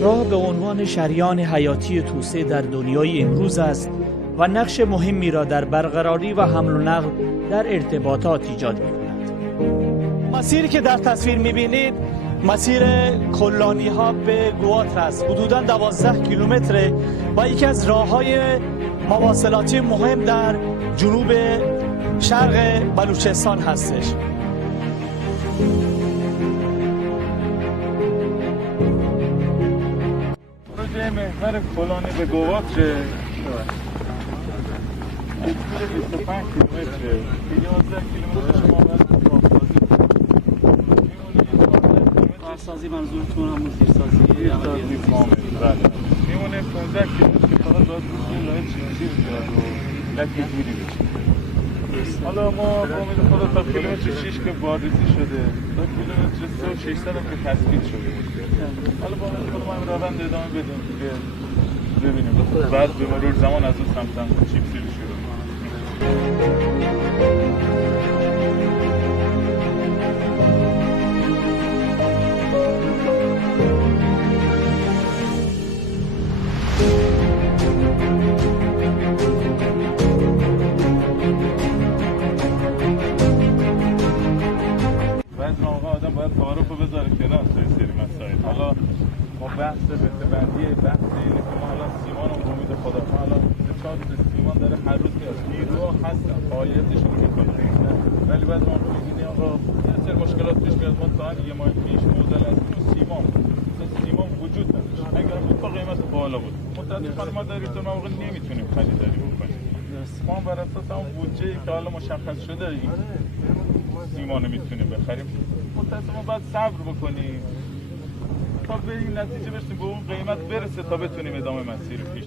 راه به عنوان شریان حیاتی توسعه در دنیای امروز است و نقش مهمی را در برقراری و حمل و نقل در ارتباطات ایجاد می‌کند. مسیری که در تصویر می‌بینید مسیر کلانی ها به گواتر است. حدوداً 12 کیلومتر و یکی از راه‌های مواصلاتی مهم در جنوب شرق بلوچستان هستش. پروژه محور کلانی به گواتر 25 کیلومتر، 11 کیلومتر شما سازی منظورتون همون زیرسازی کامل. بله. میمونه 15 کیلومتر که فقط باید روی لایه چینجی بگیرد و لکه جوری بشه. حالا ما با امید خدا تا کیلومتر 6 که باریزی شده، تا کیلومتر 3 و 600 هم که تثبیت شده. حالا با امید خدا ما این روند ادامه بدیم که ببینیم. بعد به مرور زمان از اون سمت هم چیپسی شروع. آدم باید تعارف رو بذاره کنار توی سری مسائل. حالا ما بحث بندی بحث اینه که ما الان سیمان رو امید خدا ما الان 4 سیمان داره هر روز میاد، نیروها هستن فعالیتش رو میکنه، ولی بعد ما میبینیم آقا یه سری مشکلات پیش میاد. ما تا یه ماه پیش معضل از سیمان وجود نداشت. اگر بود با قیمت بالا بود، متاسفانه ما در این موقع نمیتونیم خریداری بکنیم. ما بر اساس اون بودجه‌ای که حالا مشخص شده این سیمان میتونیم بخریم. متاسفانه باید صبر بکنیم تا به این نتیجه برسیم، به اون قیمت برسه تا بتونیم ادامه مسیر پیش